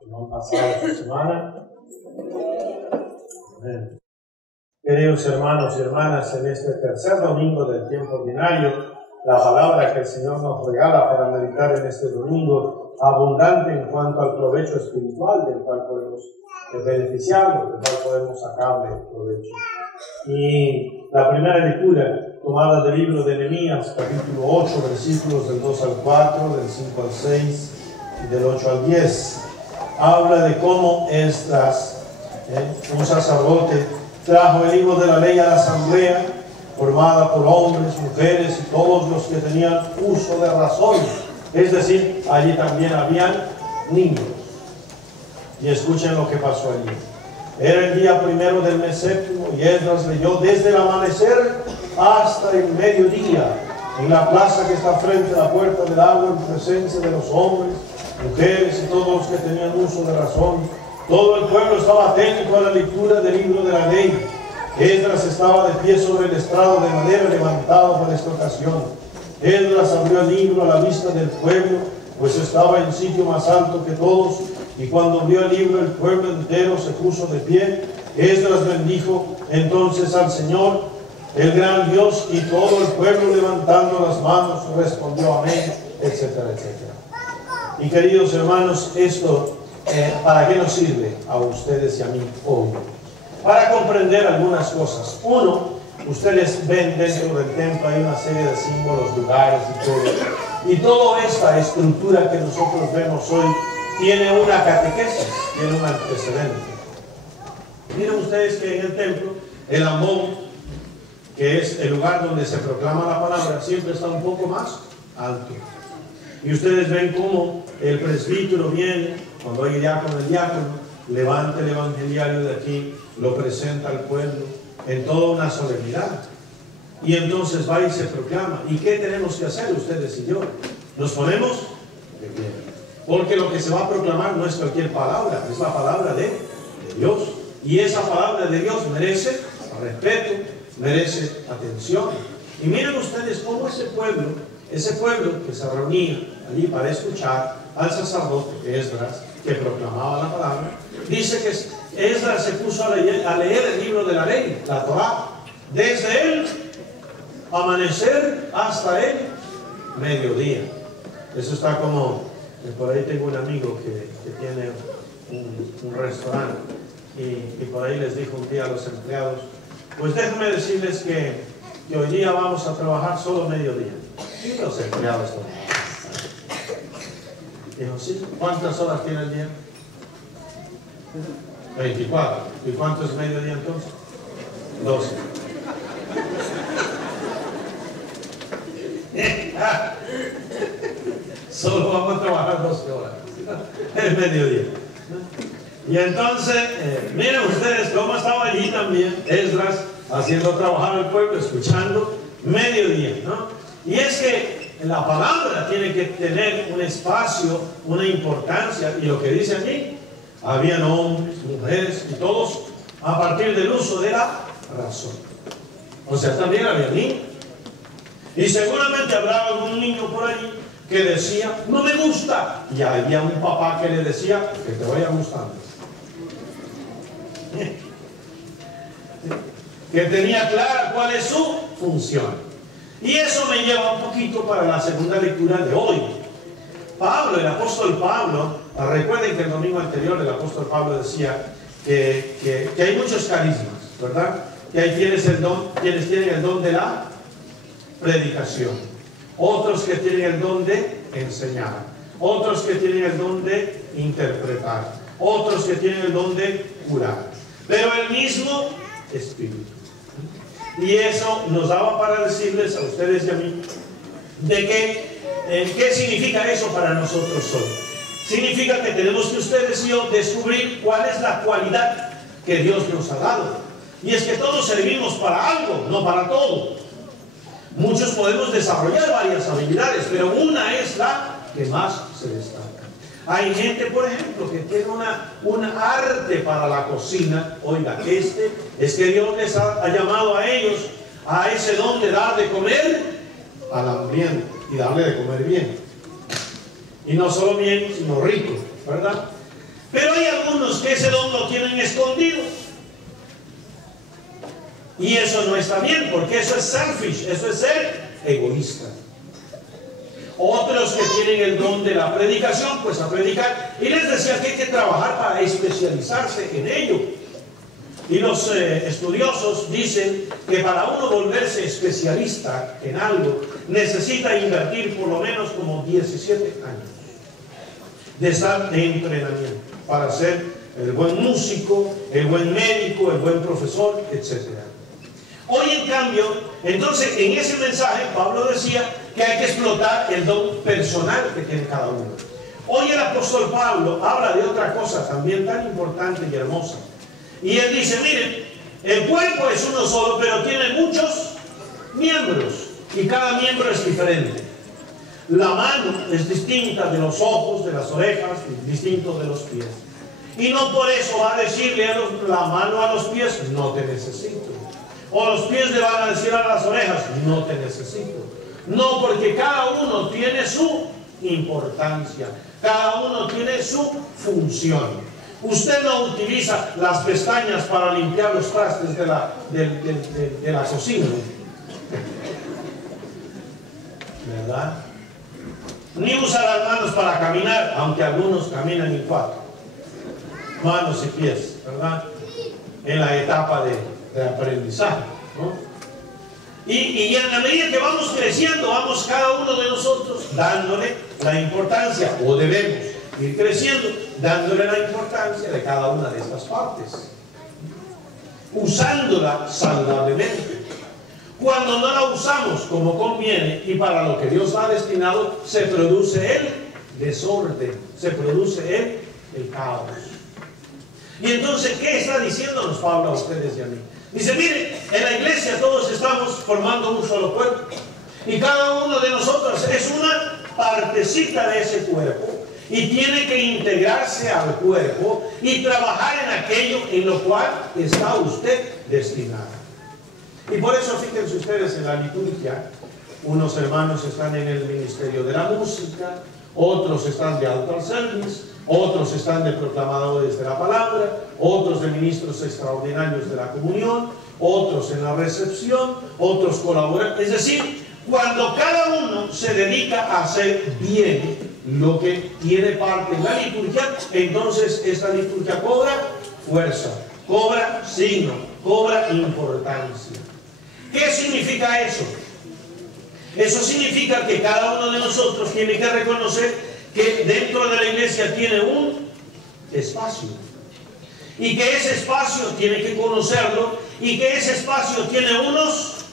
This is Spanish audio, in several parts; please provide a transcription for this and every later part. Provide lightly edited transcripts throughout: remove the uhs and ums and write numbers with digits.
que no han pasado esta semana. Amén. Queridos hermanos y hermanas, en este tercer domingo del tiempo ordinario, la palabra que el Señor nos regala para meditar en este domingo, abundante en cuanto al provecho espiritual del cual podemos beneficiarnos, del cual podemos sacarle provecho. Y la primera lectura, tomada del libro de Nehemías, capítulo 8, versículos del 2 al 4, del 5 al 6 y del 8 al 10, habla de cómo Esdras, un sacerdote, trajo el libro de la ley a la asamblea, formada por hombres, mujeres y todos los que tenían uso de razón. Es decir, allí también habían niños. Y escuchen lo que pasó allí. Era el día primero del mes séptimo y Esdras leyó desde el amanecer hasta el mediodía en la plaza que está frente a la puerta del agua, en presencia de los hombres, mujeres y todos los que tenían uso de razón. Todo el pueblo estaba atento a la lectura del libro de la ley. Esdras estaba de pie sobre el estrado de madera levantado para esta ocasión. Esdras abrió el libro a la vista del pueblo, pues estaba en sitio más alto que todos, y cuando abrió el libro el pueblo entero se puso de pie. Esdras bendijo entonces al Señor, el gran Dios, y todo el pueblo levantando las manos respondió amén, etcétera, etcétera. Y queridos hermanos, esto ¿para qué nos sirve a ustedes y a mí hoy? Para comprender algunas cosas. Uno, ustedes ven dentro del templo hay una serie de símbolos, lugares y todo. Y toda esta estructura que nosotros vemos hoy tiene una catequesis, tiene un antecedente. Miren ustedes que en el templo, el ambón, que es el lugar donde se proclama la palabra, siempre está un poco más alto. Y ustedes ven cómo el presbítero viene, cuando hay diácono, el diácono levanta el evangeliario de aquí, lo presenta al pueblo en toda una solemnidad. Y entonces va y se proclama. ¿Y qué tenemos que hacer ustedes y yo? Nos ponemos de pie. Porque lo que se va a proclamar no es cualquier palabra, es la palabra de Dios. Y esa palabra de Dios merece respeto, merece atención. Y miren ustedes cómo ese pueblo que se reunía allí para escuchar al sacerdote Esdras, que proclamaba la palabra, dice que Esdras se puso a leer el libro de la ley, la Torá, desde el amanecer hasta el mediodía. Eso está como, por ahí tengo un amigo que tiene un restaurante y por ahí les dijo un día a los empleados, pues déjenme decirles que hoy día vamos a trabajar solo mediodía. Y los empleados también. Dijo, sí, ¿cuántas horas tiene el día? 24. ¿Y cuánto es mediodía entonces? 12. Solo vamos a trabajar 12 horas. Es mediodía. Y entonces, miren ustedes cómo estaba allí también Esdras haciendo trabajar al pueblo, escuchando mediodía, ¿no? Y es que la palabra tiene que tener un espacio, una importancia, y lo que dice allí, habían hombres, mujeres y todos a partir del uso de la razón. O sea, también había niños. Y seguramente habrá algún niño por ahí que decía, no me gusta. Y había un papá que le decía, que te vaya gustando. Que tenía clara cuál es su función. Y eso me lleva un poquito para la segunda lectura de hoy. Pablo, el apóstol Pablo, recuerden que el domingo anterior el apóstol Pablo decía que hay muchos carismas, ¿verdad? Que hay quienes tienen el don de la predicación, otros que tienen el don de enseñar, otros que tienen el don de interpretar, otros que tienen el don de curar, pero el mismo Espíritu. Y eso nos daba para decirles a ustedes y a mí de qué significa eso para nosotros hoy. Significa que tenemos que ustedes y yo descubrir cuál es la cualidad que Dios nos ha dado. Y es que todos servimos para algo, no para todo. Muchos podemos desarrollar varias habilidades, pero una es la que más se destaca. Hay gente, por ejemplo, que tiene un arte para la cocina. Oiga, es que Dios les ha llamado a ellos a ese don de dar de comer al hambriento y darle de comer bien. Y no solo bien, sino rico, ¿verdad? que ese don lo tienen escondido. Y eso no está bien, porque eso es selfish, eso es ser egoísta. Otros que tienen el don de la predicación, pues a predicar. Y les decía que hay que trabajar para especializarse en ello. Y los estudiosos dicen que para uno volverse especialista en algo, necesita invertir por lo menos como 17 años de estar de entrenamiento para ser el buen músico, el buen médico, el buen profesor, etc. Hoy, en cambio, entonces en ese mensaje Pablo decía que hay que explotar el don personal que tiene cada uno. Hoy el apóstol Pablo habla de otra cosa también tan importante y hermosa. Y él dice, miren, el cuerpo es uno solo, pero tiene muchos miembros. Y cada miembro es diferente. La mano es distinta de los ojos, de las orejas, distinto de los pies. Y no por eso va a decirle la mano a los pies, no te necesito. O los pies le van a decir a las orejas, no te necesito. No, porque cada uno tiene su importancia. Cada uno tiene su función. Usted no utiliza las pestañas para limpiar los trastes de la cocina, ¿verdad? Ni usa las manos para caminar, aunque algunos caminan en 4. Manos y pies, ¿verdad? En la etapa de aprendizaje, ¿no? Y en la medida que vamos creciendo, vamos cada uno de nosotros dándole la importancia, o debemos ir creciendo, dándole la importancia de cada una de estas partes, usándola saludablemente. Cuando no la usamos como conviene y para lo que Dios la ha destinado, se produce el desorden, se produce el caos. Y entonces, ¿qué está diciéndonos Pablo a ustedes y a mí? Dice, mire, en la iglesia todos estamos formando un solo cuerpo y cada uno de nosotros es una partecita de ese cuerpo. Y tiene que integrarse al cuerpo y trabajar en aquello en lo cual está usted destinado. Y por eso, fíjense ustedes en la liturgia, unos hermanos están en el ministerio de la música, otros están de altar service, otros están de proclamadores de la palabra, otros de ministros extraordinarios de la comunión, otros en la recepción, otros colaboran. Es decir, cuando cada uno se dedica a hacer bien lo que tiene parte en la liturgia, entonces esta liturgia cobra fuerza, cobra signo, cobra importancia. ¿Qué significa eso? Eso significa que cada uno de nosotros tiene que reconocer que dentro de la iglesia tiene un espacio y que ese espacio tiene que conocerlo y que ese espacio tiene unos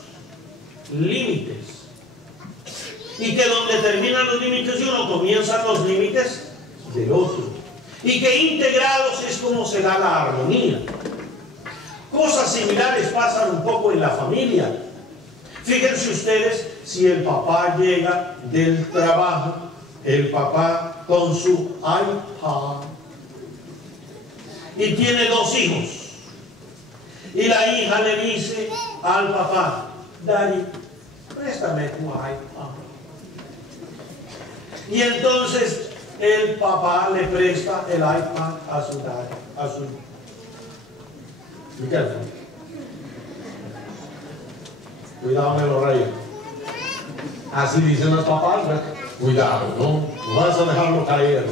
límites. Y que donde terminan los límites de uno, comienzan los límites del otro. Y que integrados es como se da la armonía. Cosas similares pasan un poco en la familia. Fíjense ustedes, si el papá llega del trabajo, el papá con su iPad, y tiene 2 hijos, y la hija le dice al papá, Daddy, préstame tu iPad. Y entonces el papá le presta el iPad a su daddy, a su... Cuidado, me lo rayo. Así dicen los papás, ¿verdad? Cuidado, no vas a dejarlo caer.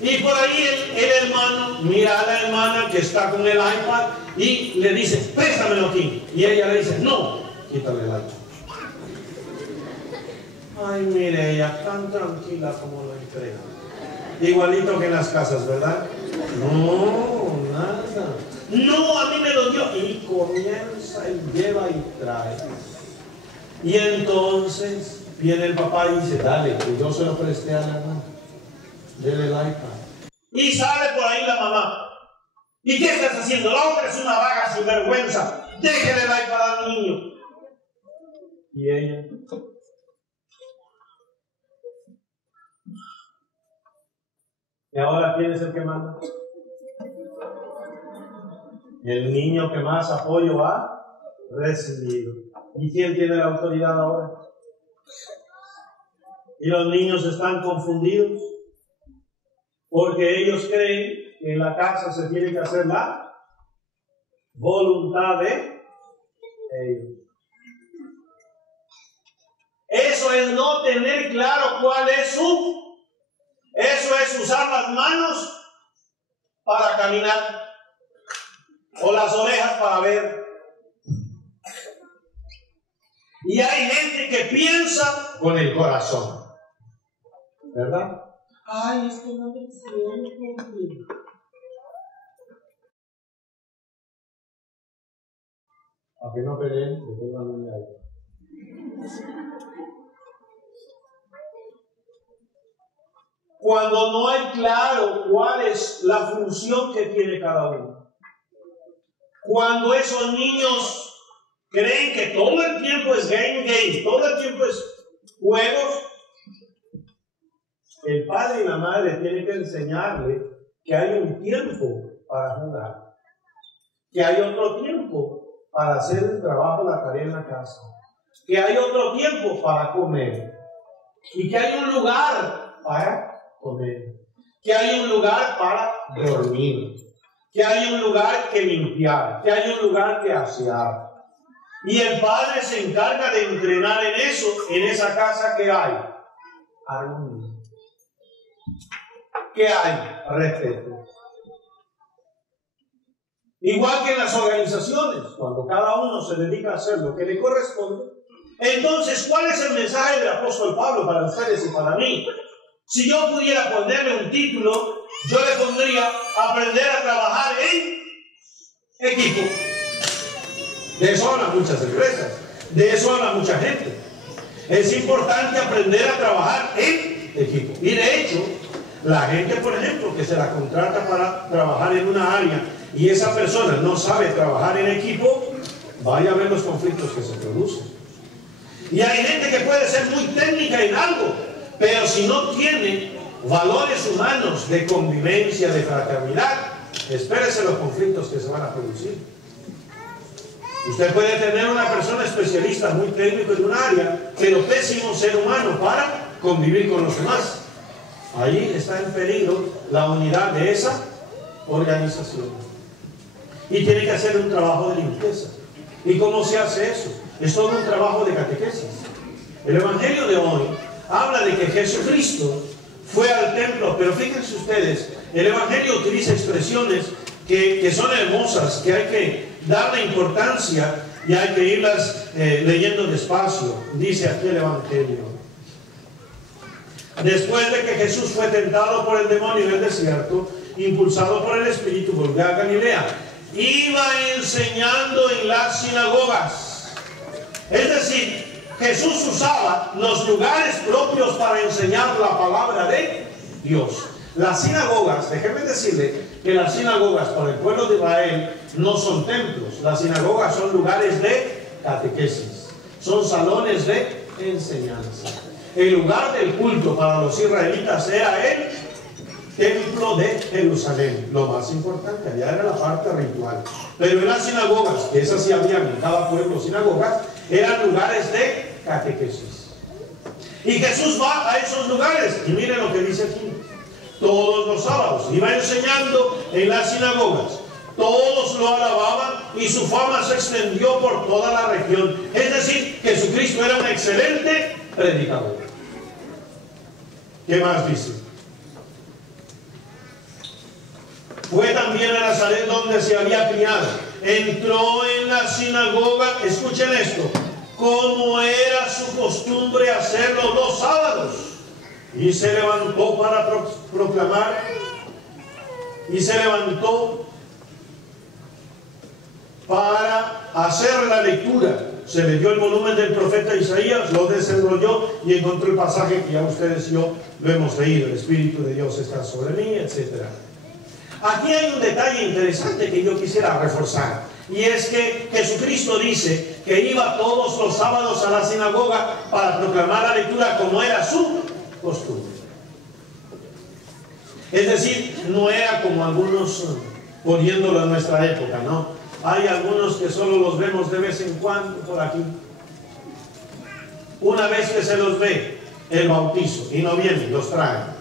Y por ahí el hermano mira a la hermana que está con el iPad y le dice, préstamelo aquí. Y ella le dice, no, quítale el iPad. Ay, mire, ella tan tranquila como lo entrega. Igualito que en las casas, ¿verdad? No, nada. No, a mí me lo dio. Y comienza y lleva y trae. Y entonces viene el papá y dice, dale, que yo se lo presté a la hermana. Dele el iPad. Y sale por ahí la mamá. ¿Y qué estás haciendo? La otra es una vaga sinvergüenza. Déjele el iPad al niño. Y ella... ¿Y ahora quién es el que manda? El niño que más apoyo ha recibido. ¿Y quién tiene la autoridad ahora? Y los niños están confundidos porque ellos creen en la casa se tiene que hacer la voluntad de ellos. Eso es no tener claro cuál es eso es usar las manos para caminar o las orejas para ver. Y hay gente que piensa con el corazón, ¿verdad? Ay, es que no me entienden. A que no peleen, que tengan un aire. Cuando no hay claro cuál es la función que tiene cada uno. Cuando esos niños creen que todo el tiempo es game, todo el tiempo es juegos, el padre y la madre tienen que enseñarle que hay un tiempo para jugar, que hay otro tiempo para hacer el trabajo, la tarea en la casa, que hay otro tiempo para comer y que hay un lugar para comer, que hay un lugar para dormir, que hay un lugar que limpiar, que hay un lugar que asear. Y el padre se encarga de entrenar en eso, en esa casa que hay armonía, que hay respeto. Igual que en las organizaciones, cuando cada uno se dedica a hacer lo que le corresponde. Entonces, ¿cuál es el mensaje del apóstol Pablo para ustedes y para mí? Si yo pudiera ponerle un título, yo le pondría aprender a trabajar en equipo. De eso hablan muchas empresas, de eso habla mucha gente. Es importante aprender a trabajar en equipo. Y de hecho, la gente, por ejemplo, que se la contrata para trabajar en una área y esa persona no sabe trabajar en equipo, vaya a ver los conflictos que se producen. Y hay gente que puede ser muy técnica en algo, pero si no tiene valores humanos de convivencia, de fraternidad, espérese los conflictos que se van a producir. Usted puede tener una persona especialista muy técnico en un área, pero pésimo ser humano para convivir con los demás. Ahí está en peligro la unidad de esa organización. Y tiene que hacer un trabajo de limpieza. ¿Y cómo se hace eso? Es todo un trabajo de catequesis. El Evangelio de hoy habla de que Jesucristo fue al templo, pero fíjense ustedes, el Evangelio utiliza expresiones que son hermosas, que hay que darle importancia y hay que irlas leyendo despacio. Dice aquí el Evangelio: después de que Jesús fue tentado por el demonio en el desierto, impulsado por el Espíritu, volvió a Galilea. Iba enseñando en las sinagogas. Es decir, Jesús usaba los lugares propios para enseñar la palabra de Dios. Las sinagogas, déjenme decirle que las sinagogas para el pueblo de Israel no son templos. Las sinagogas son lugares de catequesis, son salones de enseñanza. El lugar del culto para los israelitas era el templo de Jerusalén, lo más importante, allá era la parte ritual. Pero en las sinagogas, que esas sí habían en cada pueblo sinagogas, eran lugares de catequesis. Y Jesús va a esos lugares, y miren lo que dice aquí: todos los sábados iba enseñando en las sinagogas, todos lo alababan y su fama se extendió por toda la región. Es decir, Jesucristo era un excelente predicador. ¿Qué más dice? Fue también a Nazaret donde se había criado. Entró en la sinagoga, escuchen esto, como era su costumbre hacerlo los sábados, y se levantó para proclamar, y se levantó para hacer la lectura. Se le dio el volumen del profeta Isaías, lo desenrolló y encontró el pasaje que ya ustedes y yo lo hemos leído: el Espíritu de Dios está sobre mí, etc. Aquí hay un detalle interesante que yo quisiera reforzar, y es que Jesucristo dice que iba todos los sábados a la sinagoga para proclamar la lectura como era su costumbre. Es decir, no era como algunos, poniéndolo en nuestra época, ¿no? Hay algunos que solo los vemos de vez en cuando por aquí. Una vez que se los ve, el bautizo, y no vienen, los traen.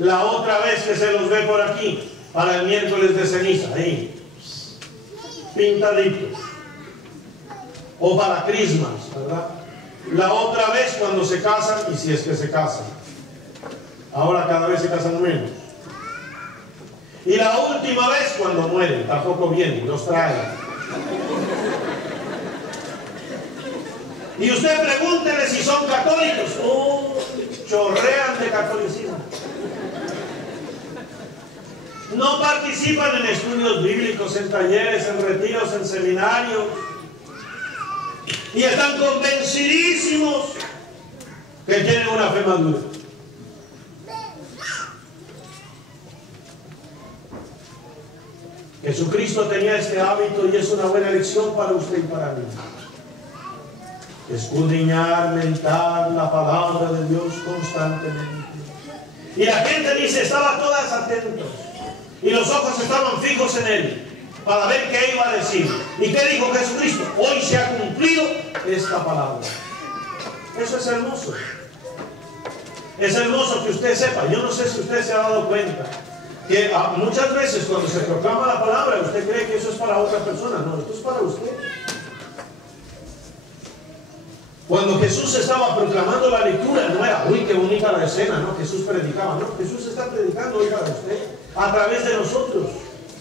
La otra vez que se los ve por aquí, para el miércoles de ceniza, ahí, pintaditos. O para Christmas, ¿verdad? La otra vez cuando se casan, y si es que se casan. Ahora cada vez se casan menos. Y la última vez cuando mueren, tampoco vienen, los traen. Y usted pregúntele si son católicos. Oh, chorrean de catolicismo. No participan en estudios bíblicos, en talleres, en retiros, en seminarios. Y están convencidísimos que tienen una fe madura. Jesucristo tenía este hábito y es una buena lección para usted y para mí. Escudriñar, meditar la palabra de Dios constantemente. Y la gente dice, estaba todas atentos. Y los ojos estaban fijos en Él para ver qué iba a decir. ¿Y qué dijo Jesucristo? Hoy se ha cumplido esta palabra. Eso es hermoso. Es hermoso que usted sepa. Yo no sé si usted se ha dado cuenta que muchas veces cuando se proclama la palabra, usted cree que eso es para otra persona. No, esto es para usted. Cuando Jesús estaba proclamando la lectura, no era, uy, qué bonita la escena, ¿no? Jesús predicaba, no, Jesús está predicando hoy para usted, a través de nosotros,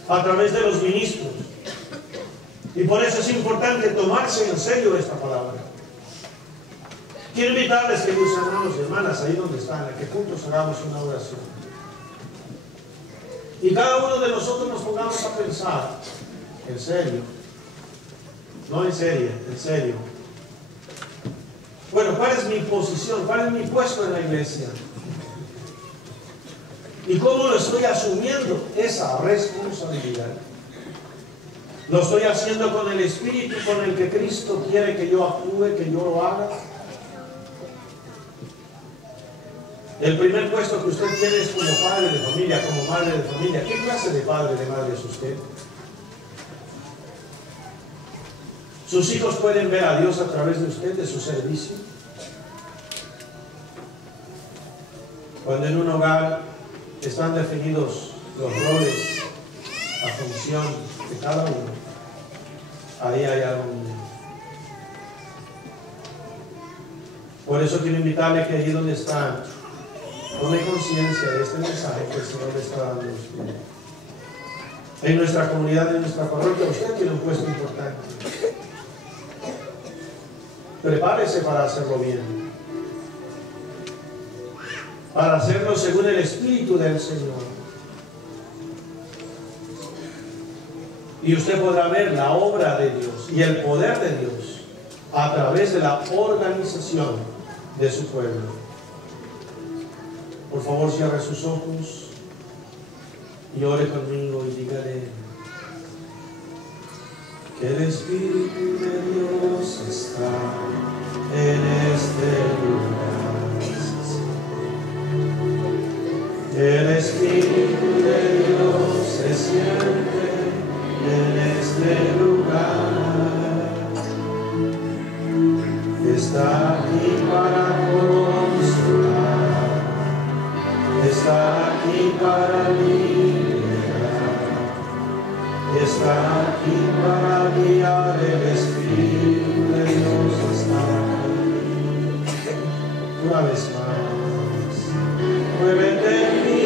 a través de los ministros. Y por eso es importante tomarse en serio esta palabra. Quiero invitarles, queridos hermanos y hermanas, ahí donde están, a que juntos hagamos una oración. Y cada uno de nosotros nos pongamos a pensar, en serio, no en serio, en serio. Bueno, ¿cuál es mi posición? ¿Cuál es mi puesto en la iglesia? ¿Y cómo lo estoy asumiendo esa responsabilidad? ¿Lo estoy haciendo con el espíritu con el que Cristo quiere que yo actúe, que yo lo haga? El primer puesto que usted tiene es como padre de familia, como madre de familia. ¿Qué clase de padre de madre es usted? ¿Sus hijos pueden ver a Dios a través de usted, de su servicio? Cuando en un hogar están definidos los roles, la función de cada uno, ahí hay armonía. Por eso quiero invitarle que ahí donde están, tome conciencia de este mensaje que el Señor le está dando a usted. En nuestra comunidad, en nuestra parroquia, usted tiene un puesto importante. Prepárese para hacerlo bien, para hacerlo según el Espíritu del Señor. Y usted podrá ver la obra de Dios y el poder de Dios a través de la organización de su pueblo. Por favor, cierre sus ojos y ore conmigo y dígale que el Espíritu de Dios está en este lugar. El Espíritu de Dios se siente en este lugar. Está aquí para consolar, está aquí para liberar. Está aquí para guiar, el Espíritu de Dios está aquí. Una vez más, muévete en mí,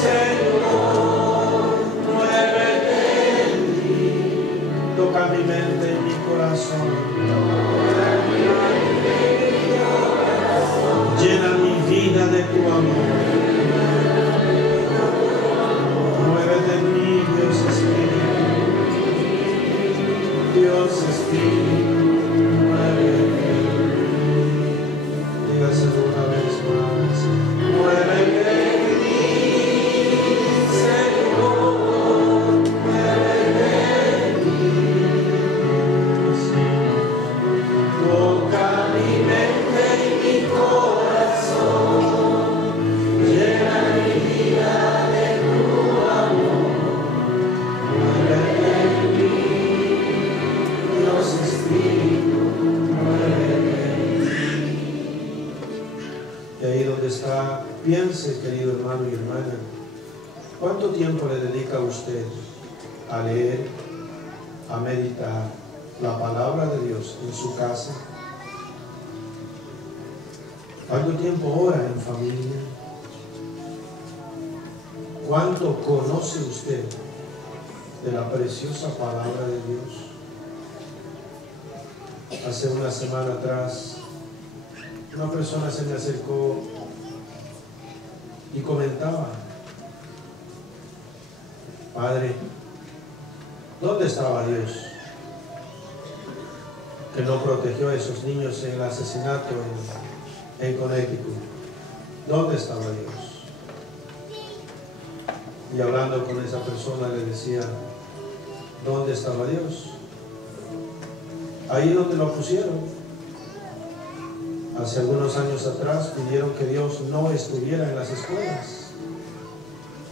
Señor, muévete en mí, toca mi mente y mi corazón, llena mi vida de tu amor. Muévete en mí, Dios Espíritu, Dios Espíritu, muévete. hermana, ¿cuánto tiempo le dedica usted a leer, a meditar la palabra de Dios en su casa? ¿Cuánto tiempo ora en familia? ¿Cuánto conoce usted de la preciosa palabra de Dios? Hace una semana atrás, una persona se me acercó y comentaba: Padre, ¿dónde estaba Dios que no protegió a esos niños en el asesinato en Connecticut? ¿Dónde estaba Dios? Y hablando con esa persona le decía: ¿dónde estaba Dios? Ahí donde lo pusieron. Hace algunos años atrás pidieron que Dios no estuviera en las escuelas.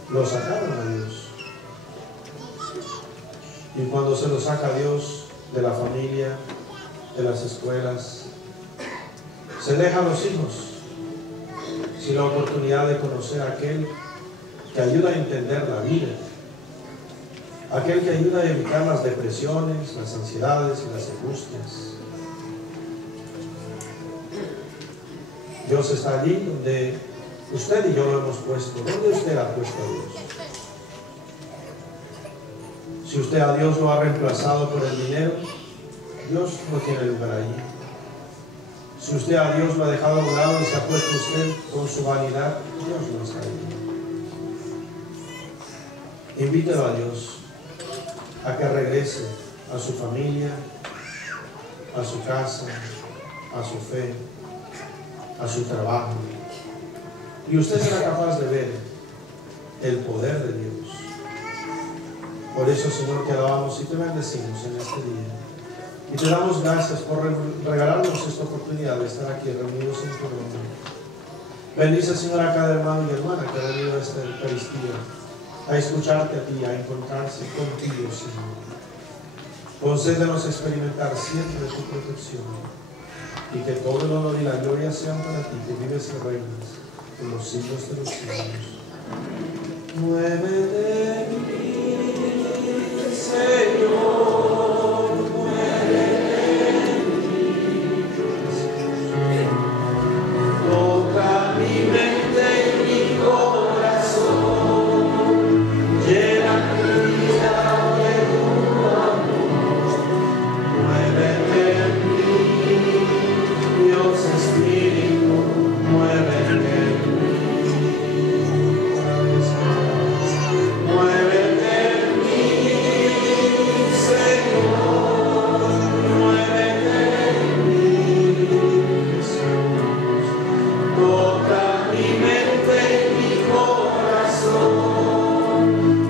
Lo sacaron a Dios. Y cuando se lo saca a Dios de la familia, de las escuelas, se deja a los hijos sin la oportunidad de conocer a aquel que ayuda a entender la vida, aquel que ayuda a evitar las depresiones, las ansiedades y las angustias. Dios está allí donde usted y yo lo hemos puesto. ¿Dónde usted ha puesto a Dios? Si usted a Dios lo ha reemplazado por el dinero, Dios no tiene lugar allí. Si usted a Dios lo ha dejado a un lado y se ha puesto usted con su vanidad, Dios no está allí. Invítelo a Dios a que regrese a su familia, a su casa, a su fe, a su trabajo. Y usted será capaz de ver el poder de Dios. Por eso, Señor, te alabamos y te bendecimos en este día. Y te damos gracias por regalarnos esta oportunidad de estar aquí reunidos en tu nombre. Bendice, Señor, a cada hermano y hermana que ha venido a esta Eucaristía, a escucharte a ti, a encontrarse contigo, Señor. Concédenos experimentar siempre tu protección y que todo el honor y la gloria sean para ti, que vives y reinas por los siglos de los siglos. Muévete en mí, Señor, muévete en mí. Toca mi mente y mi corazón, llena mi vida de tu amor. Muévete en mí, Dios Espíritu, muévete en mí. Muévete en mí, Señor, muévete en mí, Jesús. Toca mi mente y mi corazón,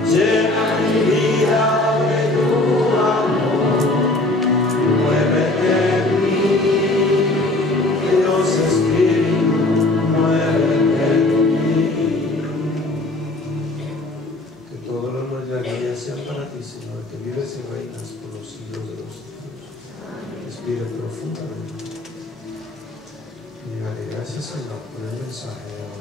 llena mi vida de tu amor. Muévete en mí, Dios Espíritu, muévete en mí. Que todo el honor y la gloria sean para ti, Señor, que vives y reinas por los siglos de los siglos. Respire profundamente. Y dale gracias, Señor, por el mensaje de hoy.